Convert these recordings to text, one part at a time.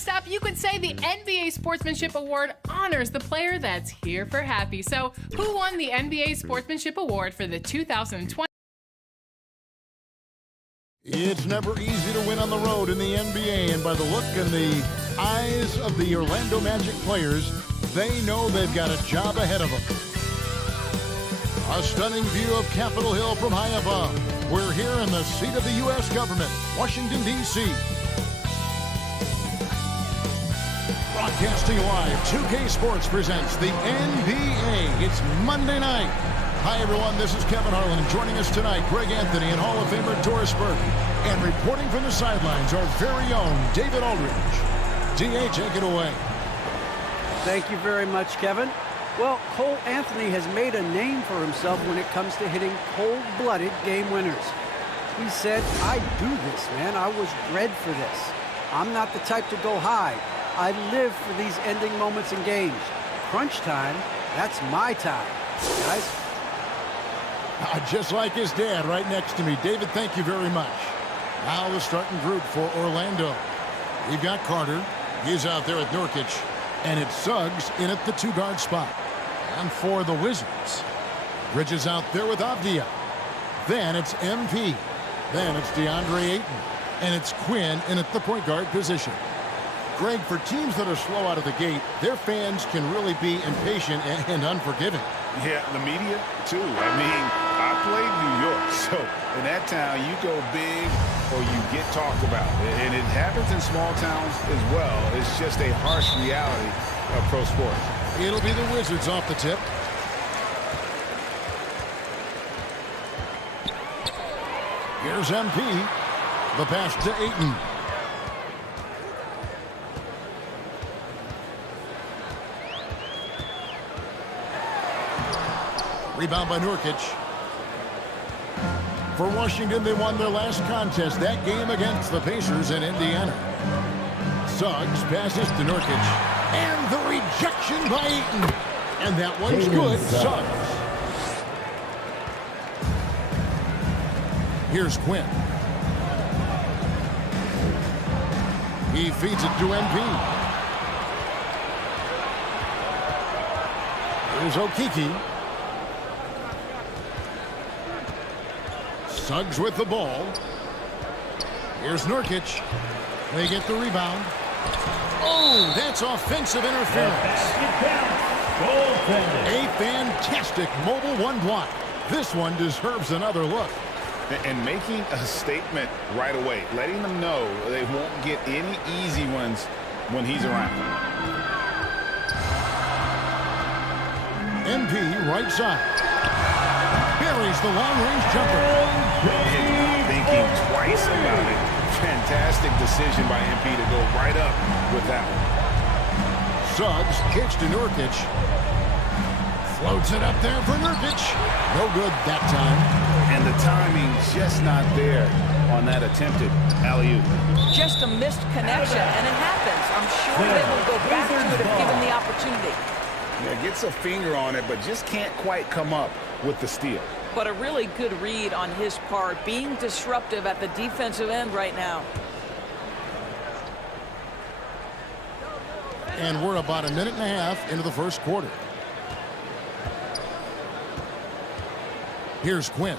Next up, you could say the NBA Sportsmanship Award honors the player that's here for happy. So, who won the NBA Sportsmanship Award for the 2020? It's never easy to win on the road in the NBA, and by the look in the eyes of the Orlando Magic players, they know they've got a job ahead of them. A stunning view of Capitol Hill from high above. We're here in the seat of the U.S. government, Washington, D.C. Broadcasting live, 2K Sports presents the NBA. It's Monday night. Hi, everyone. This is Kevin Harlan. Joining us tonight, Greg Anthony and Hall of Famer Doris Burke. And reporting from the sidelines, our very own David Aldridge. D.A., take it away. Thank you very much, Kevin. Well, Cole Anthony has made a name for himself when it comes to hitting cold-blooded game winners. He said, I do this, man. I was bred for this. I'm not the type to go high. I live for these ending moments in games. Crunch time, that's my time. Guys? Just like his dad right next to me. David, thank you very much. Now the starting group for Orlando. We've got Carter. He's out there at Nurkic. And it's Suggs in at the two-guard spot. And for the Wizards, Bridges out there with Avdia. Then it's MP. Then it's DeAndre Ayton. And it's Quinn in at the point guard position. Greg, for teams that are slow out of the gate, their fans can really be impatient and unforgiving. Yeah, the media, too. I mean, I played New York, so in that town, you go big or you get talked about. And it happens in small towns as well. It's just a harsh reality of pro sports. It'll be the Wizards off the tip. Here's MP. The pass to Ayton. Rebound by Nurkic. For Washington, they won their last contest, that game against the Pacers in Indiana. Suggs passes to Nurkic. And the rejection by Ayton. And that one's good. Suggs. Here's Quinn. He feeds it to MP. Here's Okeke. Suggs with the ball. Here's Nurkic. They get the rebound. Oh, that's offensive interference. A fantastic mobile one block. This one deserves another look. And making a statement right away, letting them know they won't get any easy ones when he's around. MP right side. Buries the long-range jumper. And thinking twice about it. Fantastic decision by MP to go right up with that one. Suggs kicks to Nurkic. Floats it up there for Nurkic. No good that time. And the timing just not there on that attempted alley-oop. Just a missed connection, and it happens. I'm sure they will go back to it if given the opportunity. Yeah, gets a finger on it, but just can't quite come up with the steal. But a really good read on his part, being disruptive at the defensive end right now. And we're about a minute and a half into the first quarter. Here's Quinn.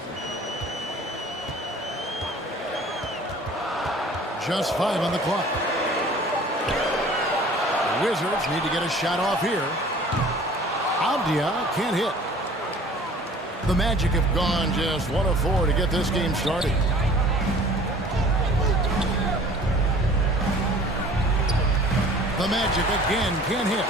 Just 5 on the clock. The Wizards need to get a shot off here. Avdia can't hit. The Magic have gone just 1 of 4 to get this game started. The Magic again can't hit.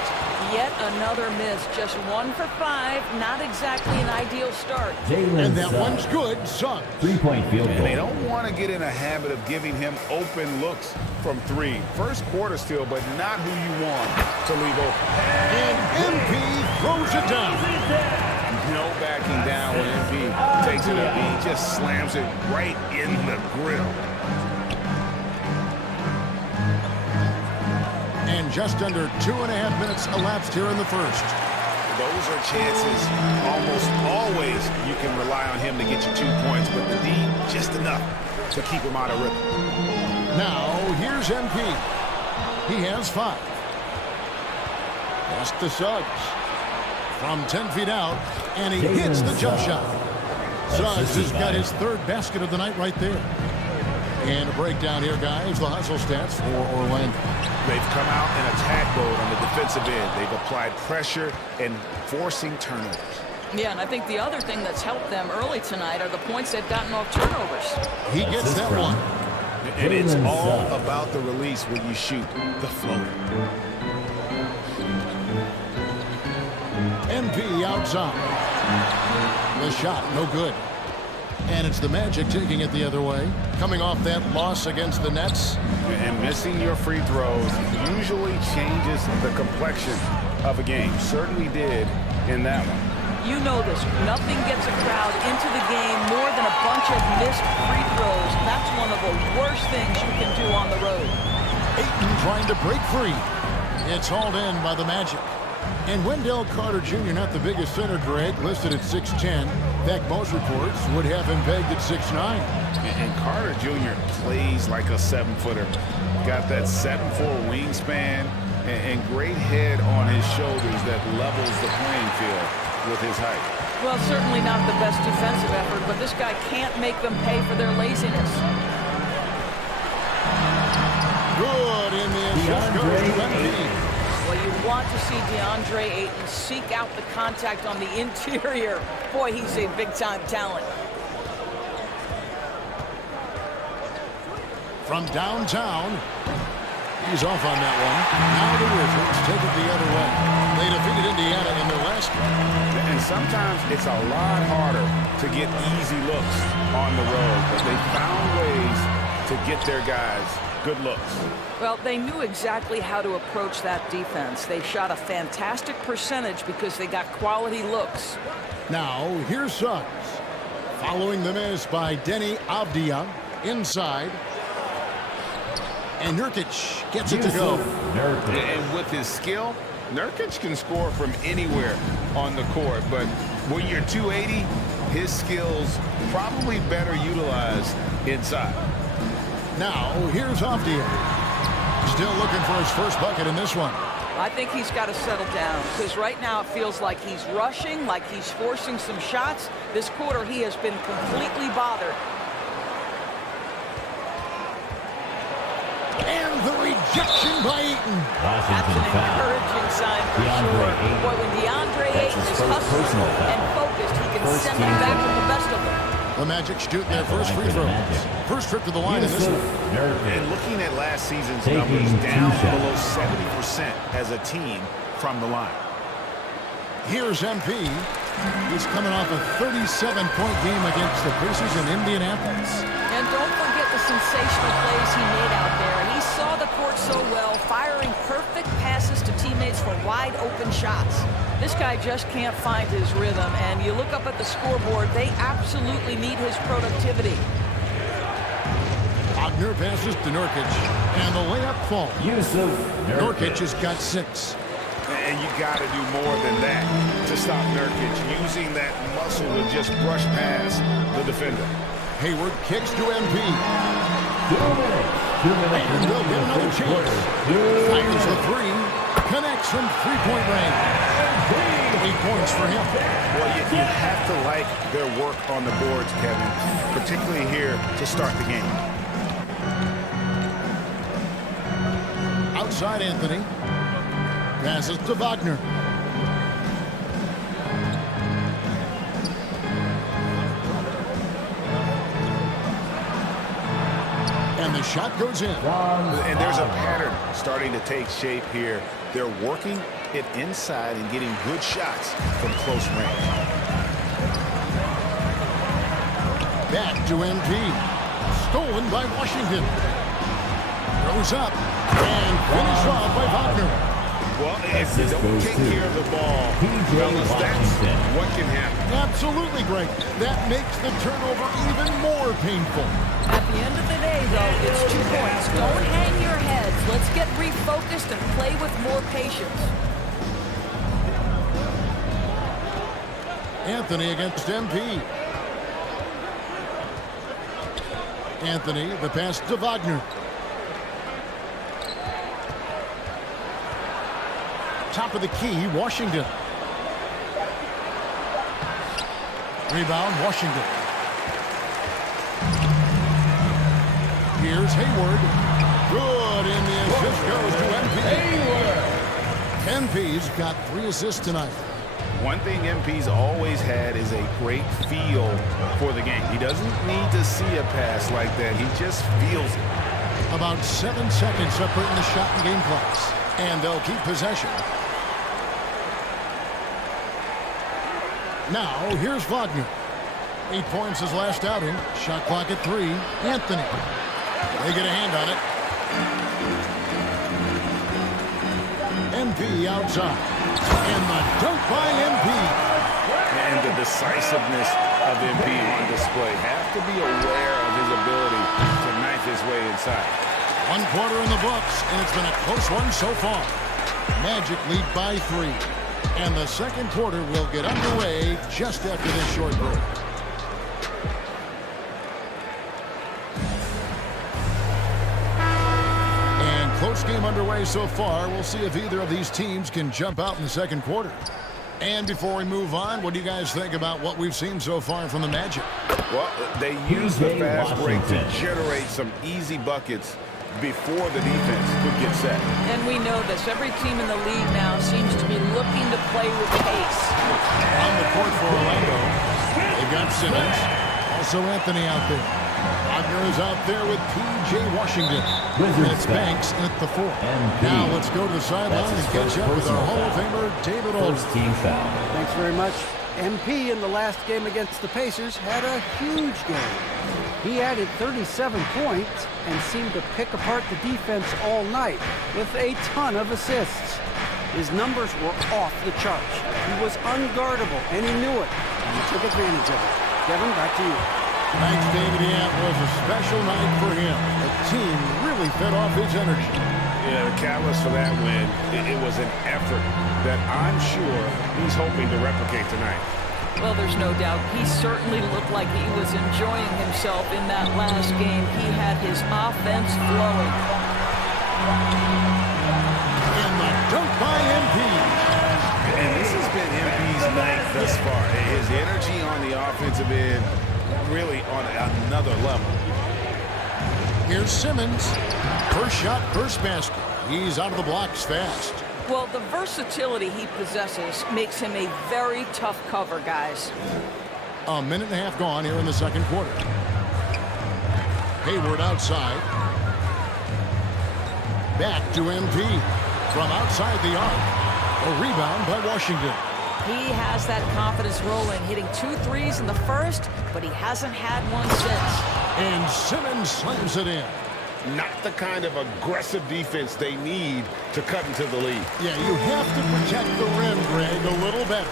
Yet another miss, just 1 for 5, not exactly an ideal start. And that one's good. Suggs. 3-point field goal. And they don't want to get in a habit of giving him open looks from 3. First quarter still, but not who you want to leave open. And MP throws it down. No backing down when MP takes it up. He just slams it right in the grill. And just under 2.5 minutes elapsed here in the first. Those are chances almost always you can rely on him to get you 2 points, but the D, just enough to keep him out of rhythm. Now, here's MP. He has 5. Pass to Suggs. From 10 feet out, and he hits the jump shot. Suggs has got his 3rd basket of the night right there. And a breakdown here, guys. The hustle stats for Orlando. They've come out in attack mode on the defensive end. They've applied pressure and forcing turnovers. Yeah, and I think the other thing that's helped them early tonight are the points they've gotten off turnovers. He gets that one. And it's all about the release when you shoot the floater. MP outside. The shot, no good. And it's the Magic taking it the other way. Coming off that loss against the Nets. And missing your free throws usually changes the complexion of a game. Certainly did in that one. You know this. Nothing gets a crowd into the game more than a bunch of missed free throws. That's one of the worst things you can do on the road. Ayton trying to break free. It's hauled in by the Magic. And Wendell Carter Jr., not the biggest center, Greg, listed at 6'10". In fact, most reports would have him pegged at 6'9". And Carter Jr. plays like a 7-footer. Got that 7'4" wingspan and great head on his shoulders that levels the playing field with his height. Well, certainly not the best defensive effort, but this guy can't make them pay for their laziness. Good in the assist goes to MP. Well, you want to see DeAndre Ayton seek out the contact on the interior. Boy, he's a big-time talent. From downtown, he's off on that one. Now the Wizards take it the other way. They defeated Indiana in their last game. And sometimes it's a lot harder to get easy looks on the road, but they found ways to get their guys good looks. Well, they knew exactly how to approach that defense. They shot a fantastic percentage because they got quality looks. Now, here's Suggs. Following the miss by Denny Avdia inside. And Nurkic gets it to go. And with his skill, Nurkic can score from anywhere on the court. But when you're 280, his skills probably better utilized inside. Now, here's Avdia. Still looking for his first bucket in this one. I think he's got to settle down because right now it feels like he's rushing, like he's forcing some shots. This quarter he has been completely bothered. And the rejection by Ayton. That's an encouraging sign for sure. Boy, when DeAndre Ayton is hustling and focused, he can send them back with the best of them. The Magic shoot their first free throws. First trip to the line in this one. And looking at last season's numbers, down below 70% as a team from the line. Here's MP. He's coming off a 37-point game against the Pacers in Indianapolis. And don't forget the sensational plays he made out there. He saw the court so well, firing perfect passes to teammates for wide-open shots. This guy just can't find his rhythm, and you look up at the scoreboard, they absolutely need his productivity. Wagner passes to Nurkic, and the layup falls. Nurkic has got 6. And you got to do more than that to stop Nurkic, using that muscle to just brush past the defender. Hayward kicks to MP. And they'll get another chance. Fires the 3. Connects from three-point range. 8 points for him. Well, you have to like their work on the boards, Kevin, particularly here to start the game. Outside Anthony. Passes to Wagner. And the shot goes in. And there's a pattern starting to take shape here. They're working it inside and getting good shots from close range. Back to MP. Stolen by Washington. Throws up. And finished off by Wagner. Well, if you don't take care of the ball, fellas, that's what can happen. Absolutely, Greg. That makes the turnover even more painful. At the end of the day, though, it's 2 points. Don't hang your heads. Let's get refocused and play with more patience. Anthony against MP. Anthony, the pass to Wagner. Top of the key, Washington. Rebound, Washington. Here's Hayward. Good, and the assist goes to MP. MP's got 3 assists tonight. One thing MP's always had is a great feel for the game. He doesn't need to see a pass like that. He just feels it. About 7 seconds separating the shot and game clocks. And they'll keep possession. Now, here's Wagner. 8 points his last outing. Shot clock at 3. Anthony. They get a hand on it. MP outside. And the dunk by MP. And the decisiveness of MP on display. Have to be aware of his ability to knife his way inside. 1 quarter in the books, and it's been a close one so far. Magic lead by 3. And the second quarter will get underway just after this short break. And close game underway so far. We'll see if either of these teams can jump out in the second quarter. And before we move on, what do you guys think about what we've seen so far from the Magic? Well, they use the fast break to generate some easy buckets before the defense could get set. And we know this. Every team in the league now seems to be looking to play with pace. On the court for Orlando, they've got Simmons. Also Anthony out there. Wagner is out there with P.J. Washington. And it's Banks at the 4. Now let's go to the sideline and catch up with our Hall of Famer, David Olden. First team foul. Thanks very much. MP in the last game against the Pacers had a huge game. He added 37 points and seemed to pick apart the defense all night with a ton of assists. His numbers were off the charts. He was unguardable, and he knew it, and he took advantage of it. Kevin, back to you. Thanks, David. Yeah, it was a special night for him. The team really fed off his energy. Yeah, the catalyst for that win, it was an effort that I'm sure he's hoping to replicate tonight. Well, there's no doubt. He certainly looked like he was enjoying himself in that last game. He had his offense flowing. And the dunk by MP. And this has been MP's night thus far. His energy on the offensive end really on another level. Here's Simmons. First shot, first basket. He's out of the blocks fast. Well, the versatility he possesses makes him a very tough cover, guys. A minute and a half gone here in the second quarter. Hayward outside. Back to MP. From outside the arc. A rebound by Washington. He has that confidence rolling, hitting 2 threes in the first, but he hasn't had one since. And Simmons slams it in. Not the kind of aggressive defense they need to cut into the lead. Yeah, you have to protect the rim, Greg, a little better.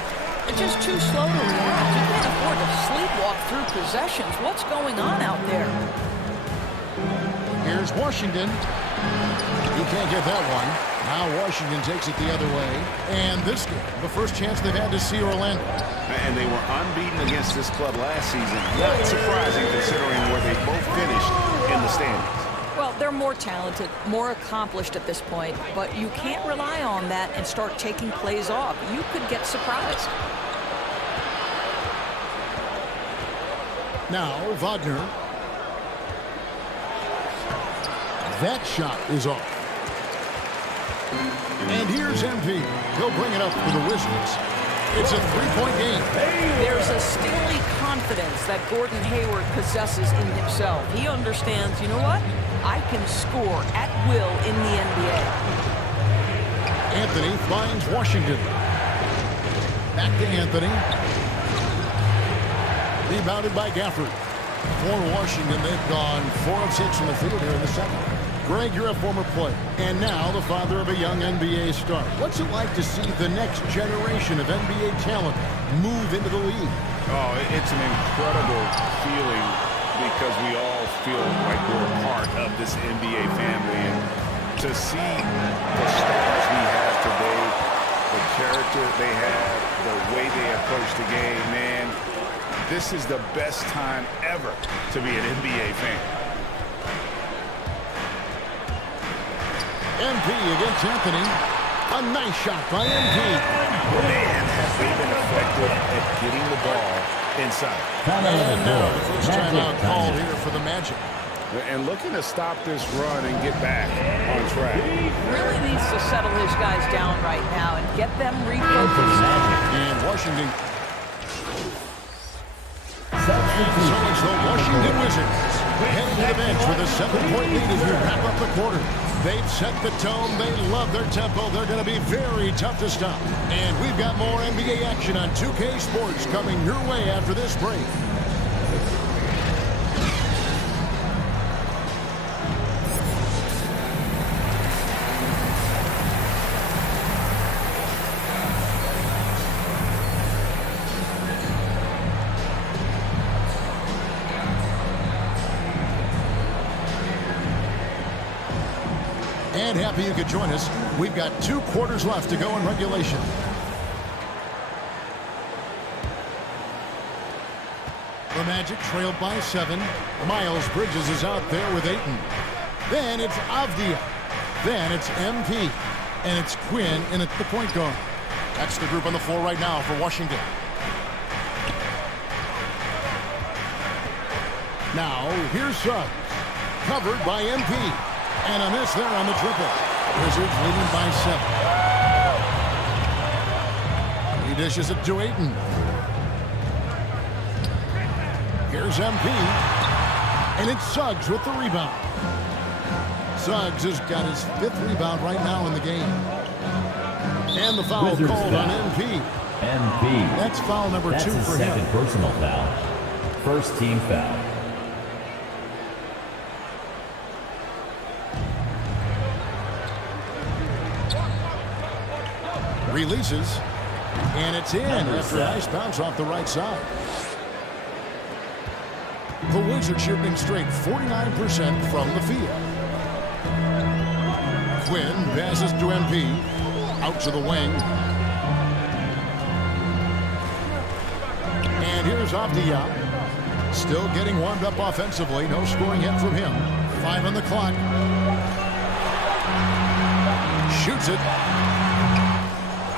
It's just too slow to react. You can't afford to sleepwalk through possessions. What's going on out there? Here's Washington. He can't get that one. Now Washington takes it the other way. And this game, the first chance they've had to see Orlando. And they were unbeaten against this club last season. Not surprising considering where they both finished in the standings. Well, they're more talented, more accomplished at this point, but you can't rely on that and start taking plays off. You could get surprised. Now Wagner. That shot is off. And here's MP. He'll bring it up for the Wizards. It's a three-point game. There's a steely confidence that Gordon Hayward possesses in himself. He understands, you know what? I can score at will in the NBA. Anthony finds Washington. Back to Anthony. Rebounded by Gafford. For Washington, they've gone 4 of 6 from the field here in the second. Greg, you're a former player, and now the father of a young NBA star. What's it like to see the next generation of NBA talent move into the league? Oh, it's an incredible feeling because we all feel like we're a part of this NBA family. And to see the stars we have today, the character they have, the way they approach the game, man, this is the best time ever to be an NBA fan. MP against Anthony. A nice shot by MP. Man, have they been effective at getting the ball inside. And now the first timeout called here for the Magic. And looking to stop this run and get back on track. Really needs to settle his guys down right now and get them refocused. And Washington. And so it's the Washington Wizards heading to the bench with a 7-point lead as we wrap up the quarter. They've set the tone. They love their tempo. They're going to be very tough to stop. And we've got more NBA action on 2K Sports coming your way after this break. And happy you could join us. We've got 2 quarters left to go in regulation. The Magic trailed by 7. Miles Bridges is out there with Ayton. Then it's Avdia. Then it's MP. And it's Quinn in at the point guard. That's the group on the floor right now for Washington. Now, here's Suggs. Covered by MP. And a miss there on the triple. Wizards leading by 7. He dishes it to Ayton. Here's MP. And it's Suggs with the rebound. Suggs has got his 5th rebound right now in the game. And the foul Wizards called foul. on MP. MP. That's foul number That's 2 his for second him. personal foul. First team foul. Releases. And it's in Number after a 7. nice bounce off the right side. The Wizards shooting straight 49% from the field. Quinn passes to MP. Out to the wing. And here's Avdia. Still getting warmed up offensively. No scoring yet from him. 5 on the clock. Shoots it.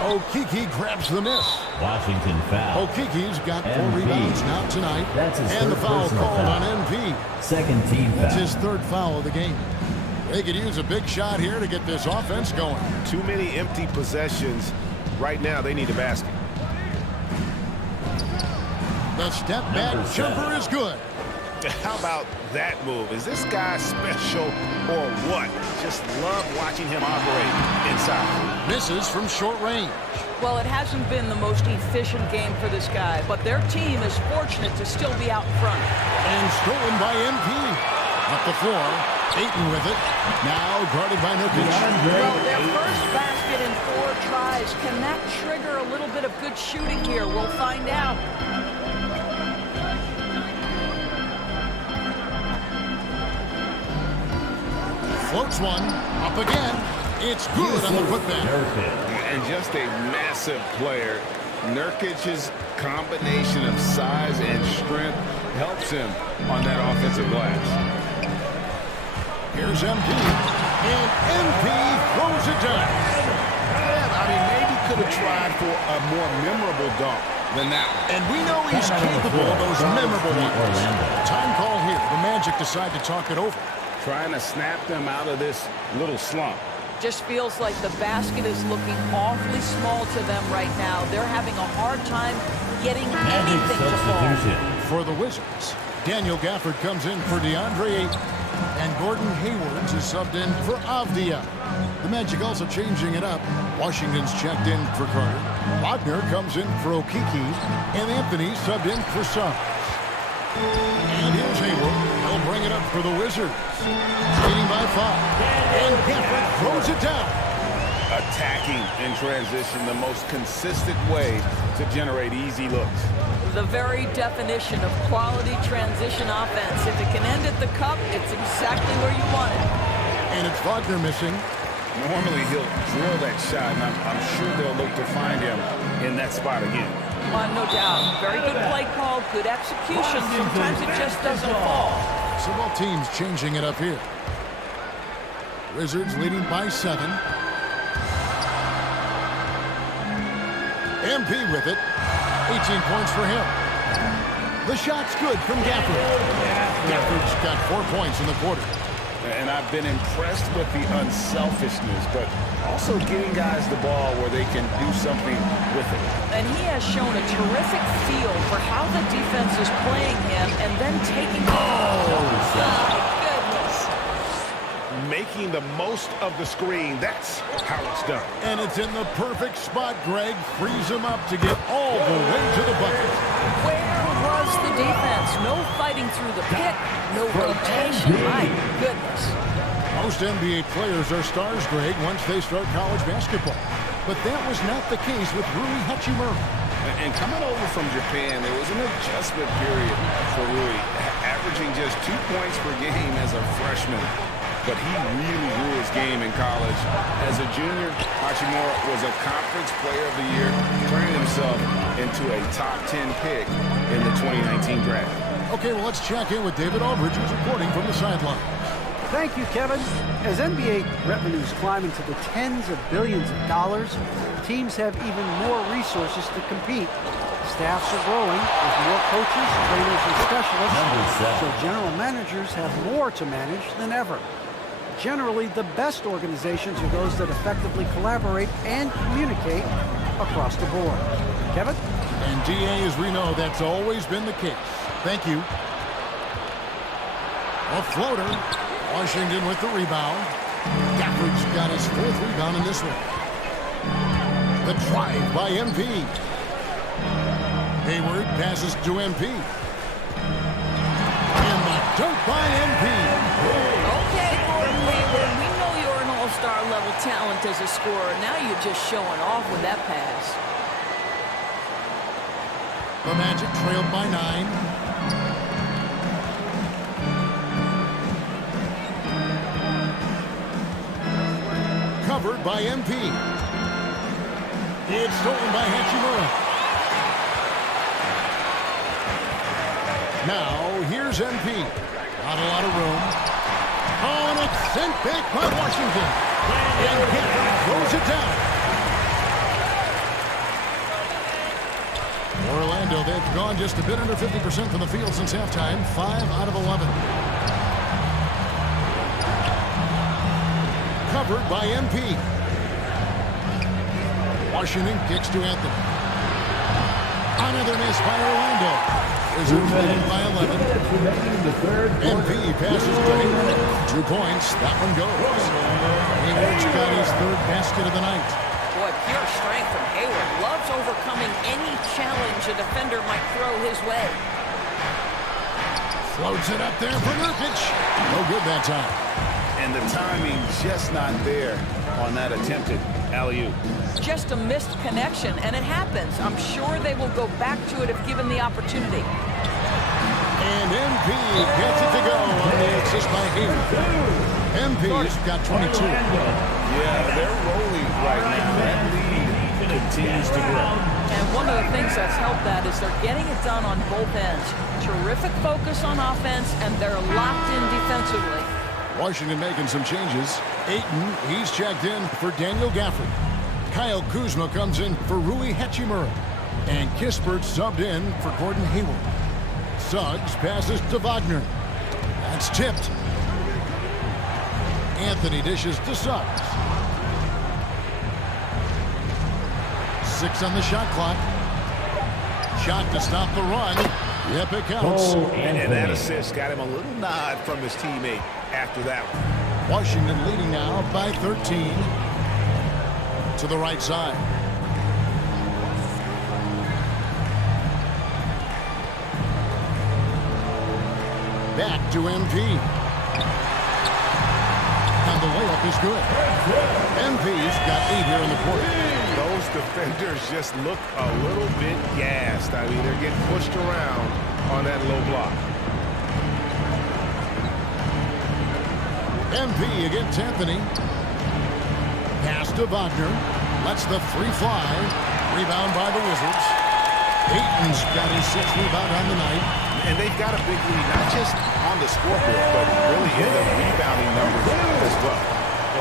Okeke grabs the miss. Washington foul. Okeke's got 4 MP. rebounds now tonight. That's his and the third foul personal called foul. on MP. Second team That's foul. his 3rd foul of the game. They could use a big shot here to get this offense going. Too many empty possessions. Right now, they need a basket. The step back Number jumper 7. is good. How about that move? Is this guy special or what? Just love watching him operate inside. Misses from short range. Well, it hasn't been the most efficient game for this guy, but their team is fortunate to still be out in front. And stolen by MP. Up the floor. Ayton with it. Now guarded by Nurkic. Well, their first basket in 4 tries. Can that trigger a little bit of good shooting here? We'll find out. Floats one. Up again. It's good on the putback. Nurkic. And just a massive player. Nurkic's combination of size and strength helps him on that offensive glass. Here's MP. And MP throws it down. Yeah, I mean, maybe could have tried for a more memorable dunk than that one. And we know he's capable of those memorable ones. Orlando. Time call here. The Magic decide to talk it over. Trying to snap them out of this little slump. Just feels like the basket is looking awfully small to them right now. They're having a hard time getting Magic anything to fall. substitution. For the Wizards, Daniel Gafford comes in for DeAndre Ayton. And Gordon Haywards is subbed in for Avdia. The Magic also changing it up. Washington's checked in for Carter. Wagner comes in for Okeke. And Anthony subbed in for Suggs. And here's Hayward. He'll bring it up for the Wizards. Leading by 5. And Gafford throws it down. Attacking in transition, the most consistent way to generate easy looks. The very definition of quality transition offense. If it can end at the cup, it's exactly where you want it. And it's Wagner missing. Normally he'll drill that shot, and I'm sure they'll look to find him in that spot again. No doubt. Very good play call, good execution. Sometimes it just doesn't fall. So both teams changing it up here. Wizards leading by 7. MP with it. 18 points for him. The shot's good from Gafford. Gafford's got 4 points in the quarter. And I've been impressed with the unselfishness, but also getting guys the ball where they can do something with it. And he has shown a terrific feel for how the defense is playing him and then taking it. Oh, my goodness. Making the most of the screen, that's how it's done. And it's in the perfect spot, Greg. Frees him up to get all the way to the bucket. Where was the defense? No fighting through the pick, no rotation. My goodness. Most NBA players are stars, Greg, once they start college basketball. But that was not the case with Rui Hachimura. And coming over from Japan, there was an adjustment period for Rui, averaging just 2 points per game as a freshman. But he really grew his game in college. As a junior, Hachimura was a Conference Player of the Year, turning himself into a top 10 pick in the 2019 draft. Okay, well, let's check in with David Aldridge, who's reporting from the sideline. Thank you, Kevin. As NBA revenues climb into the tens of billions of dollars, teams have even more resources to compete. Staffs are growing with more coaches, trainers, and specialists, so general managers have more to manage than ever. Generally, the best organizations are those that effectively collaborate and communicate across the board. Kevin? And DA, as we know, that's always been the case. Thank you. A floater. Washington with the rebound. Gafford's got his 4th rebound in this one. The drive by MP. Hayward passes to MP. And the dunk by MP. Okay, Gordon Hayward, we know you're an all-star level talent as a scorer. Now you're just showing off with that pass. The Magic trailed by 9. Covered by MP. It's stolen by Hachimura. Now, here's MP. Not a lot of room. Oh, and it's sent back by Washington. And Gafford throws it down. Orlando, they've gone just a bit under 50% from the field since halftime. 5 out of 11. Covered by MP. Washington kicks to Anthony. Another miss by Orlando. Wizards leading by 11. MP passes to Hayward. 2 points. That one goes. Hayward's got his 3rd basket of the night. Boy, pure strength from Hayward. Loves overcoming any challenge a defender might throw his way. Floats it up there for Nurkic. No good that time. And the timing just not there on that attempted alley-oop. Just a missed connection, and it happens. I'm sure they will go back to it if given the opportunity. And MP gets it to go on the assist by Hayward. MP's got 22. Yeah, they're rolling right now. That lead continues to grow. And one of the things that's helped that is they're getting it done on both ends. Terrific focus on offense, and they're locked in defensively. Washington making some changes. Ayton, he's checked in for Daniel Gafford. Kyle Kuzma comes in for Rui Hachimura. And Kispert subbed in for Gordon Hayward. Suggs passes to Wagner. That's tipped. Anthony dishes to Suggs. 6 on the shot clock. Shot to stop the run. Yep, it counts. And that assist got him a little nod from his teammate after that one. Washington leading now by 13. To the right side. Back to MP. And the layup is good. MP's got 8 here in the quarter. Those defenders just look a little bit gassed. I mean, they're getting pushed around on that low block. MP against Anthony. Pass to Wagner. Lets the 3 fly. Rebound by the Wizards. Ayton's got his 6th rebound on the night. And they've got a big lead, not just on the scoreboard, but really in the rebounding numbers as well.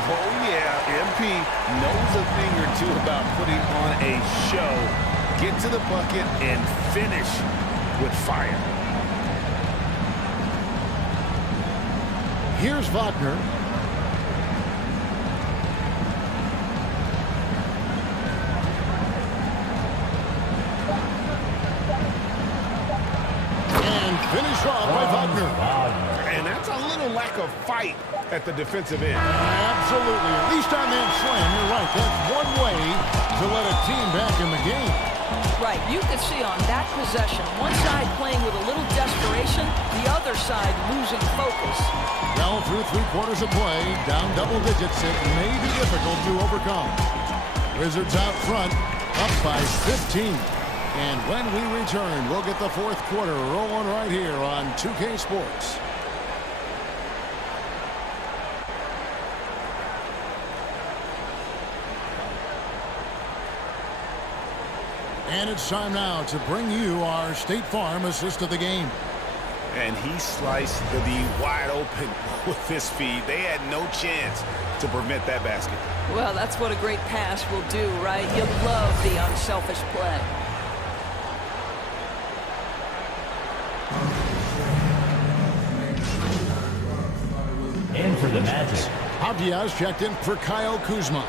Oh, yeah, MP knows a thing or two about putting on a show. Get to the bucket and finish with fire. Here's Wagner. And finish off by Wagner. And that's a little lack of fight at the defensive end. Absolutely. At least on that slam, you're right. That's one way to let a team back in the game. Right, you could see on that possession, one side playing with a little desperation, the other side losing focus. Well, through 3 quarters of play, down double digits, it may be difficult to overcome. Wizards out front, up by 15. And when we return, we'll get the 4th quarter rolling right here on 2K Sports. And it's time now to bring you our State Farm assist of the game. And he sliced the D wide open with his feed. They had no chance to prevent that basket. Well, that's what a great pass will do, right? You love the unselfish play. And for the Magic, Avdia's checked in for Kyle Kuzma.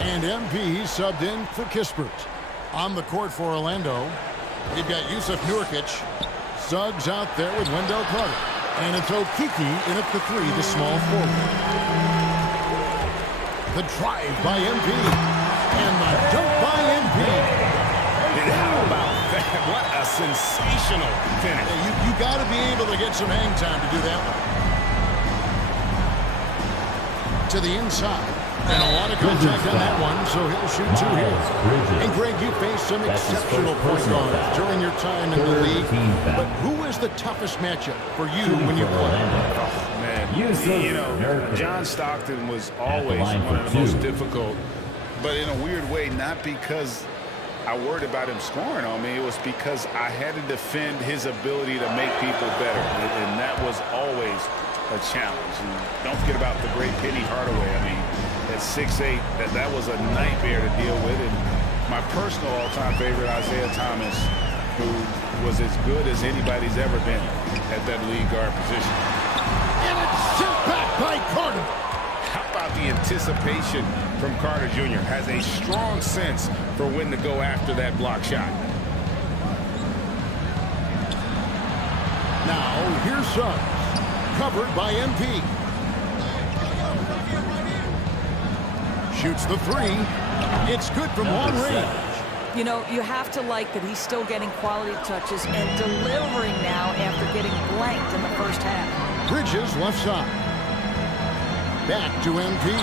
And MP subbed in for Kispert. On the court for Orlando, they've got Yusuf Nurkic. Suggs out there with Wendell Carter. And it's Okiki in at the 3, the small forward. The drive by MP. And the dunk by MP. And how about that? What a sensational finish. You got to be able to get some hang time to do that one. To the inside. And a lot of contact on that one, so he'll shoot 2 here. And Greg, you faced some exceptional point guards during your time in the league. But who was the toughest matchup for you when you played? Oh, man, you know, John Stockton was always one of the most difficult, but in a weird way, not because I worried about him scoring on me. It was because I had to defend his ability to make people better, and that was always a challenge. And don't forget about the great Penny Hardaway. I mean, at 6'8", that was a nightmare to deal with. And my personal all-time favorite, Isaiah Thomas, who was as good as anybody's ever been at that lead guard position. And it's sent back by Carter. How about the anticipation from Carter Jr.? Has a strong sense for when to go after that block shot. Now, here's Suggs. Covered by MP. Shoots the 3. It's good from long range. You know, you have to like that he's still getting quality touches and delivering now after getting blanked in the first half. Bridges left side. Back to MP.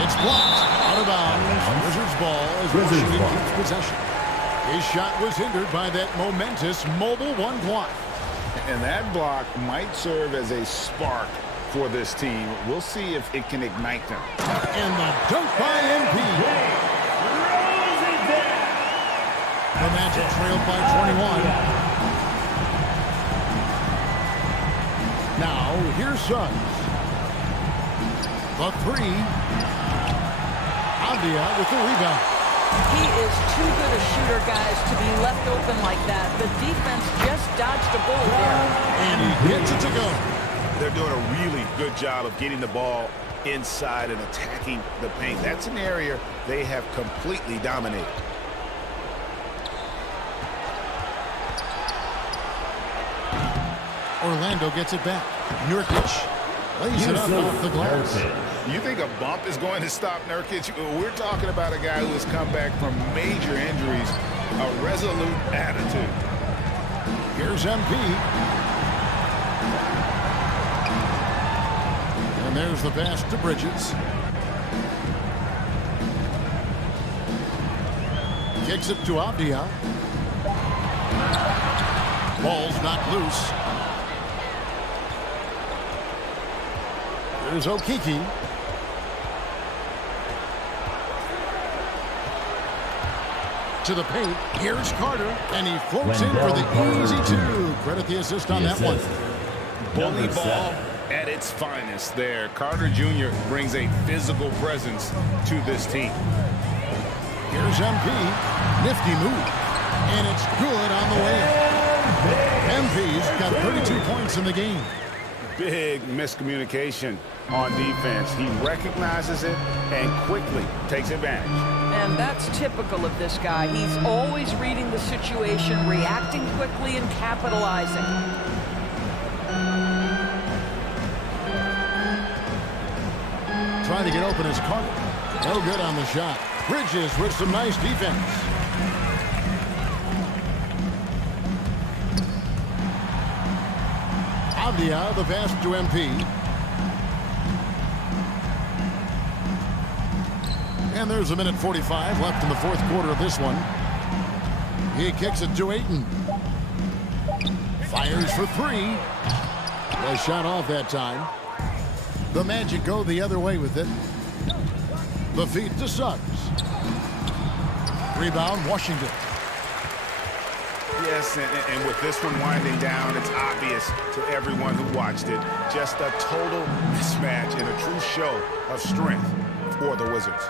It's blocked. Out of bounds. Wizards ball as Washington keeps possession. His shot was hindered by that momentous mobile 1 block. And that block might serve as a spark for this team. We'll see if it can ignite them. And the dunk by MP. The Magic trailed by 21. Now, here's Suggs. The 3. Avdia with the rebound. He is too good a shooter, guys, to be left open like that. The defense just dodged a bullet there. And he gets it to go. They're doing a really good job of getting the ball inside and attacking the paint. That's an area they have completely dominated. Orlando gets it back. Nurkic lays it up off the glass. You think a bump is going to stop Nurkic? We're talking about a guy who has come back from major injuries, a resolute attitude. Here's MP. And there's the pass to Bridges. Kicks it to Avdia. Ball's not loose. There's Okiki. To the paint. Here's Carter. And he floats in for the easy 2. Credit the assist on that one. Bully ball at its finest there. Carter Jr. brings a physical presence to this team. Here's MP. Nifty move. And it's good on the way. MP's got 32 points in the game. Big miscommunication on defense. He recognizes it and quickly takes advantage. And that's typical of this guy. He's always reading the situation, reacting quickly, and capitalizing. Trying to get open is Carter. No good on the shot. Bridges with some nice defense. Avdia, the pass to MP. And there's a minute 45 left in the fourth quarter of this one. He kicks it to Ayton. Fires for three. A shot off that time. The Magic go the other way with it. The feed to Suggs. Rebound, Washington. Yes, and with this one winding down, it's obvious to everyone who watched it. Just a total mismatch and a true show of strength for the Wizards.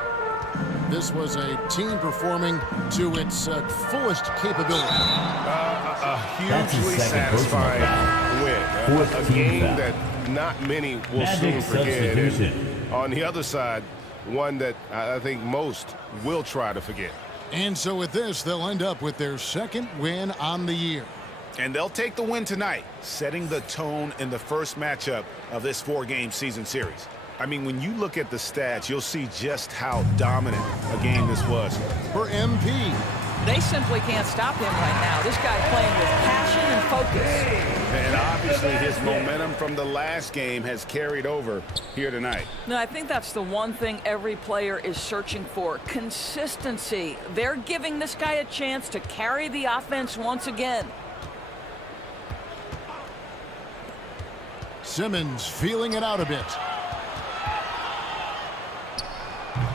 This was a team performing to its fullest capability. A That's his hugely second satisfying personal win. Fourth A team game foul. that not many will Magic soon forget. substitution. And on the other side, one that I think most will try to forget. And so with this, they'll end up with their second win on the year. And they'll take the win tonight, setting the tone in the first matchup of this four-game season series. I mean, when you look at the stats, you'll see just how dominant a game this was. For MP. They simply can't stop him right now. This guy playing with passion and focus. And obviously his momentum from the last game has carried over here tonight. No, I think that's the one thing every player is searching for. Consistency. They're giving this guy a chance to carry the offense once again. Simmons feeling it out a bit.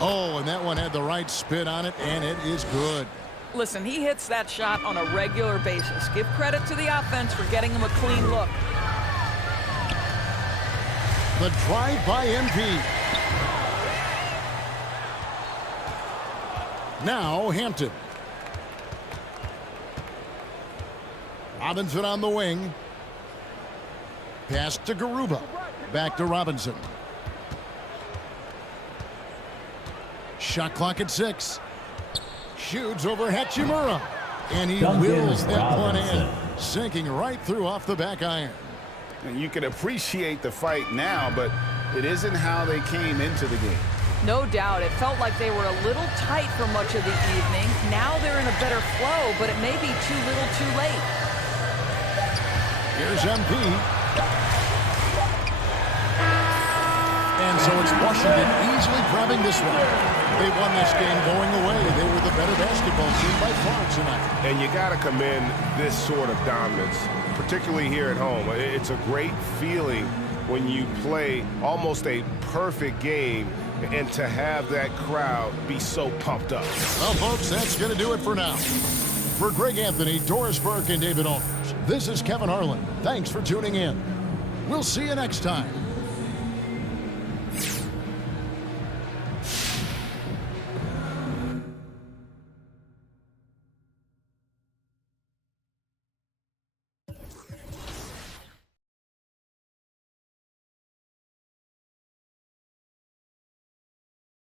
Oh, and that one had the right spin on it, and it is good. Listen, he hits that shot on a regular basis. Give credit to the offense for getting him a clean look. The drive by MP. Now Hampton. Robinson on the wing. Pass to Garuba. Back to Robinson. Shot clock at 6. Shoots over Hachimura. And he Duncan wills that one Robinson. in. Sinking right through off the back iron. And you can appreciate the fight now, but it isn't how they came into the game. No doubt. It felt like they were a little tight for much of the evening. Now they're in a better flow, but it may be too little too late. Here's MP. And so it's Washington easily grabbing this one. They won this game going away. They were the better basketball team by far tonight. And you got to commend this sort of dominance, particularly here at home. It's a great feeling when you play almost a perfect game and to have that crowd be so pumped up. Well, folks, that's going to do it for now. For Greg Anthony, Doris Burke, and David Owners, this is Kevin Harlan. Thanks for tuning in. We'll see you next time.